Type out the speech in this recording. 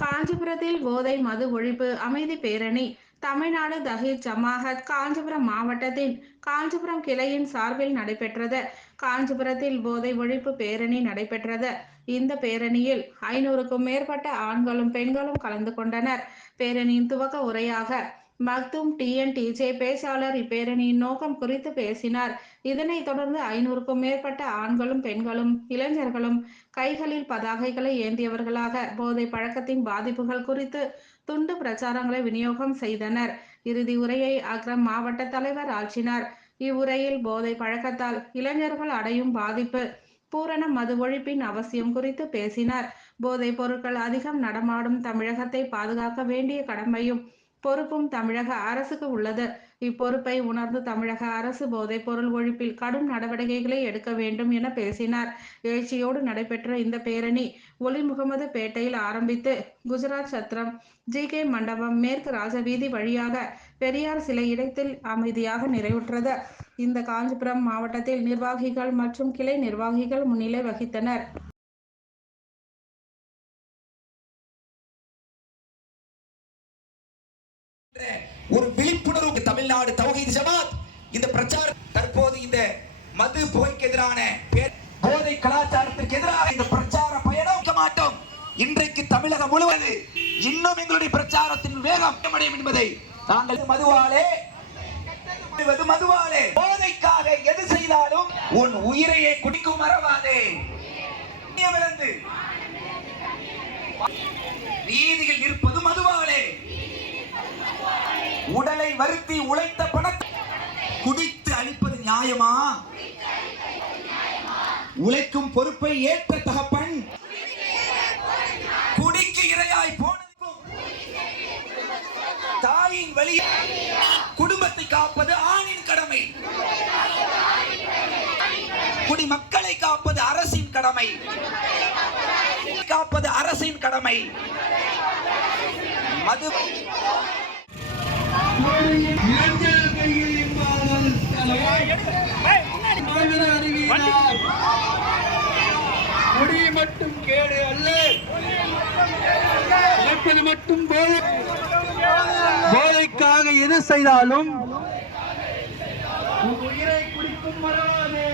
காஞ்சிபுரத்தில் போதை மது ஒழிப்பு அமைதி பேரணி தமிழ்நாடு தஹீத் ஜமாஹத் காஞ்சிபுரம் மாவட்டத்தின் காஞ்சிபுரம் கிளையின் சார்பில் நடைபெற்றது. காஞ்சிபுரத்தில் போதை ஒழிப்பு பேரணி நடைபெற்றது. இந்த பேரணியில் ஐநூறுக்கும் மேற்பட்ட ஆண்களும் பெண்களும் கலந்து கொண்டனர். பேரணியின் துவக்க உரையாக மக்தும் டிஎன்டிஜே பேச்சாளர் இப்பேரணியின் நோக்கம் குறித்து பேசினார். இதனைத் தொடர்ந்து ஐநூறுக்கும் மேற்பட்ட ஆண்களும் பெண்களும் இளைஞர்களும் கைகளில் பதாகைகளை ஏந்தியவர்களாக போதை பழக்கத்தின் பாதிப்புகள் குறித்து துண்டு பிரச்சாரங்களை விநியோகம் செய்தனர். இறுதி உரையை அக்ரம் மாவட்ட தலைவர் ஆற்றினார். இவ்வுரையில் போதை பழக்கத்தால் இளைஞர்கள் அடையும் பாதிப்பு பூரண மது ஒழிப்பின் அவசியம் குறித்து பேசினார். போதைப் பொருட்கள் அதிகம் நடமாடும் தமிழகத்தை பாதுகாக்க வேண்டிய கடமையும் பொறுப்பும் தமிழக அரசுக்கு உள்ளது. இப்பொறுப்பை உணர்ந்து தமிழக அரசு போதைப் பொருள் ஒழிப்பில் கடும் நடவடிக்கைகளை எடுக்க வேண்டும் என பேசினார். எழுச்சியோடு நடைபெற்ற இந்த பேரணி ஒலி முகமது பேட்டையில் ஆரம்பித்து குஜராத் சத்திரம் ஜி கே மண்டபம் மேற்கு ராஜவீதி வழியாக பெரியார் சிலை இடத்தில் அமைதியாக நிறைவுற்றது. இந்த காஞ்சிபுரம் மாவட்டத்தில் நிர்வாகிகள் மற்றும் கிளை நிர்வாகிகள் முன்னிலை வகித்தனர். ஒரு விழிப்புணர்வு தமிழ்நாடு தௌஹீத் ஜமாத். இந்த பிரச்சாரம் தற்போது இந்த மது புகைக்கு எதிரான போதை கலாச்சாரத்திற்கு எதிராக இந்த பிரச்சார பயணம் மாட்டோம். இன்றைக்கு தமிழகம் முழுவது இன்னும் எங்களுடைய பிரச்சாரத்தின் வேகம் அடையும் என்பதை நாங்கள் மதுவாலே மதுவாலே. போதைக்காக எது செய்தாலும் உன் உயிரையே குடிக்கும் மறவாதே நீதியில் உடலை வருத்தி உழைத்த பணத்தை குடித்து அழிப்பது நியாயமா? உழைக்கும் பொறுப்பை ஏற்ற தகப்பன் குடிக்கு இரையாய் போனதுக்கும் தாயின் வழி குடும்பத்தை காப்பது ஆணின் கடமை. குடிமக்களை காப்பது அரசின் கடமை. காப்பது அரசின் கடமை. மது இளைஞர் மட்டும் கேடு அல்ல இழப்பது மட்டும் போதை போதைக்காக எது செய்தாலும் உயிரை குடிக்கும் மறவாதே